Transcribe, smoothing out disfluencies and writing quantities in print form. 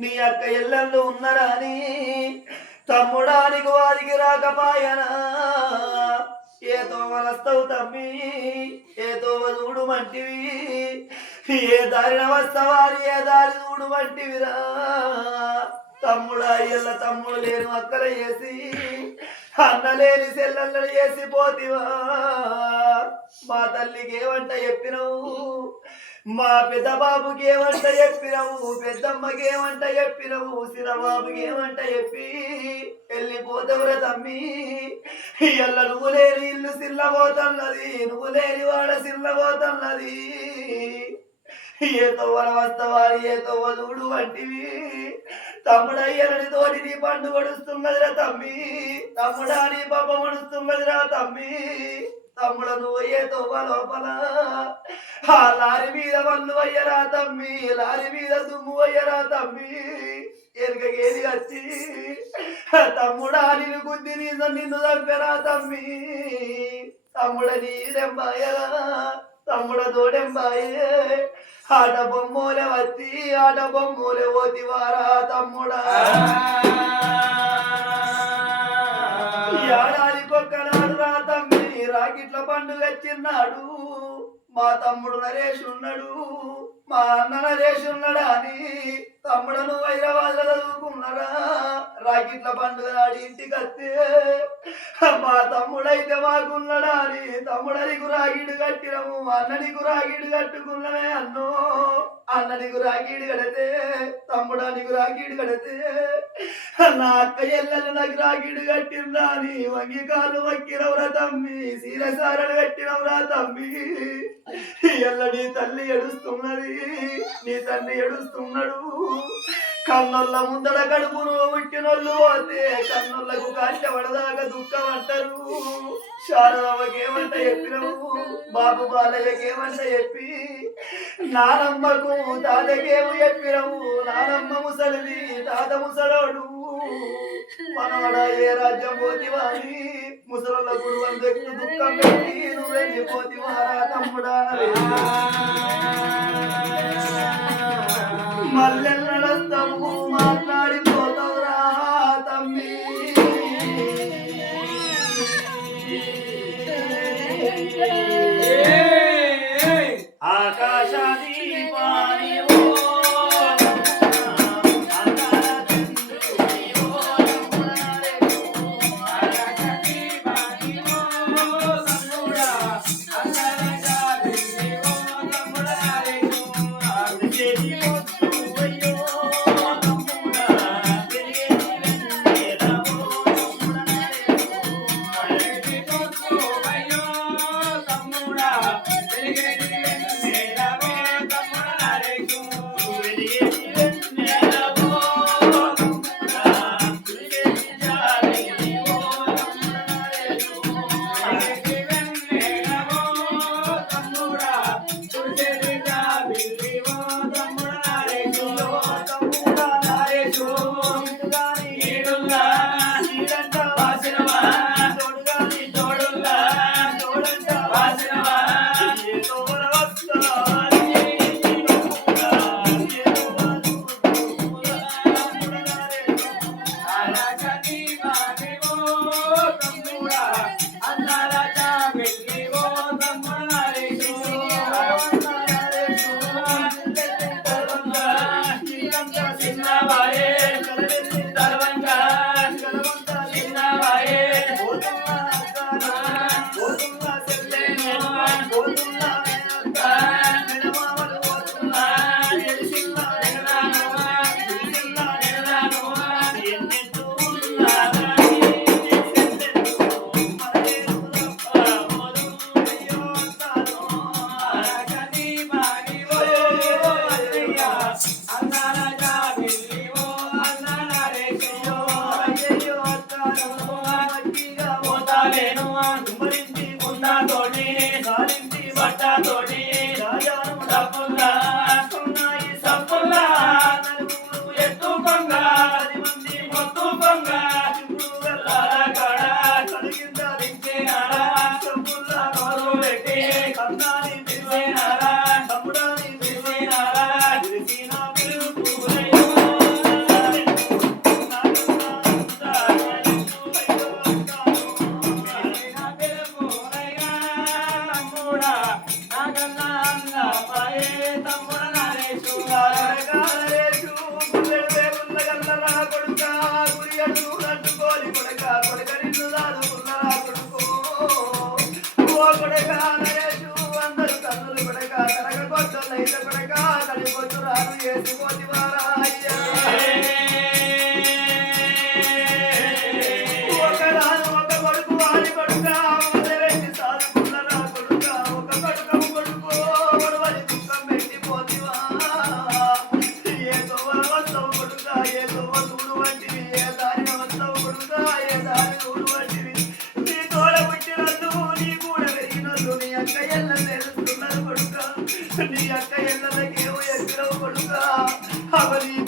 నీ అక్క ఎల్లల్లో ఉన్నరాని తమ్ముడానికి వారికి రాకపాయనా ఏదో వస్తావు తమ్మి ఏదో చూడు మంటివి ఏ దారిన వస్తావారి ఏ దారి చూడు మంటివిరా తమ్ముడు అయ్యల్ల తమ్ముడు లేను అక్కల వేసి అన్నలేని సెల్లెళ్ళని వేసి పోతివా మా తల్లికి ఏమంట చెప్పినవు మా పెద్ద బాబుకి ఏమంట చెప్పినవు పెద్దమ్మకి ఏమంట చెప్పినవు సిరబాబుకి ఏమంట చెప్పి వెళ్ళిపోతావురా తమ్మి ఎల్ల నువ్వు లేని ఇల్లు సిల్లబోతున్నది నువ్వు లేని వాడ సిల్లబోతున్నది ఏ తవ్వల వస్తవారి ఏ తవ్వ చూడు వంటివి తమ్ముడయ్యలని తోటి నీ పండు గడుస్తున్నదిరా తమ్మి తమ్ముడా నీ పాప గడుస్తున్నదిరా తమ్మి తమ్ముడ నువ్వు ఏ తవ్వ లోపల ఆ లారి మీద మన్ను అయ్యరా తమ్మి లారి మీద దుమ్ము అయ్యరా తమ్మి ఎనకకేది వచ్చి తమ్ముడా నిన్ను గుద్ది నిన్ను చంపరా తమ్మి తమ్ముడ నీదెంబాయరా తమ్ముడ తోడెంబాయే ఆట బొమ్మోలే వచ్చి ఆట బొమ్మోలే ఓతివారా తమ్ముడా ఏడాదికొక్కనాడు రా తమ్మి రాకిట్ల పండుగ వచ్చిన్నాడు మా తమ్ముడు నరేష్ ఉన్నాడు మా అన్న నరేష్ ఉన్నాడా అని తమ్ముడను హైదరాబాద్ లో చదువుకున్నారా రాకిట్ల పండుగ నాడు ఇంటికి వస్తే మా తమ్ముడైతే మాకున్నాడా అని తమ్ముడనికి రాగిడు కట్టినము అన్ననికి రాగిడు కట్టుకున్నమే అన్నో అన్ననికి రాగిడు కడితే తమ్ముడానికి రాగిడు కడితే నా అక్క ఎల్లలు నాకు రాగిడు కట్టిందా అని వంగి కాలు వక్కినవురా తమ్మి సీరసారలు కట్టినవురా తమ్మి ఎల్ల నీ తల్లి ఏడుస్తున్నది నీ తండ్రి ఏడుస్తున్నాడు కన్నొల్ల ముందడ కడుపును పుట్టినోళ్ళు పోతే కన్నొల్లకు కాష్టపడదాకా దుఃఖం అంటారు శారదమ్మకేమంట చెప్పినవు బాబు బాలయ్యకేమంట చెప్పి నానమ్మకు తాతకేమో చెప్పినవు నానమ్మ ముసలిది తాత ముసలోడు మనవడ ఏ రాజ్యం పోతివాని ముసల గురువు వ్యక్తి దుఃఖం పెట్టి నువ్వు వెళ్ళిపోతివారా తమ్ముడా మల్లెల్ నడస్తాము మాట్లాడిపోతావురా తమ్మి ఆకాశాది పాని నీ అక్క ఎల్లకేమో ఎక్కడ కొడుక అవని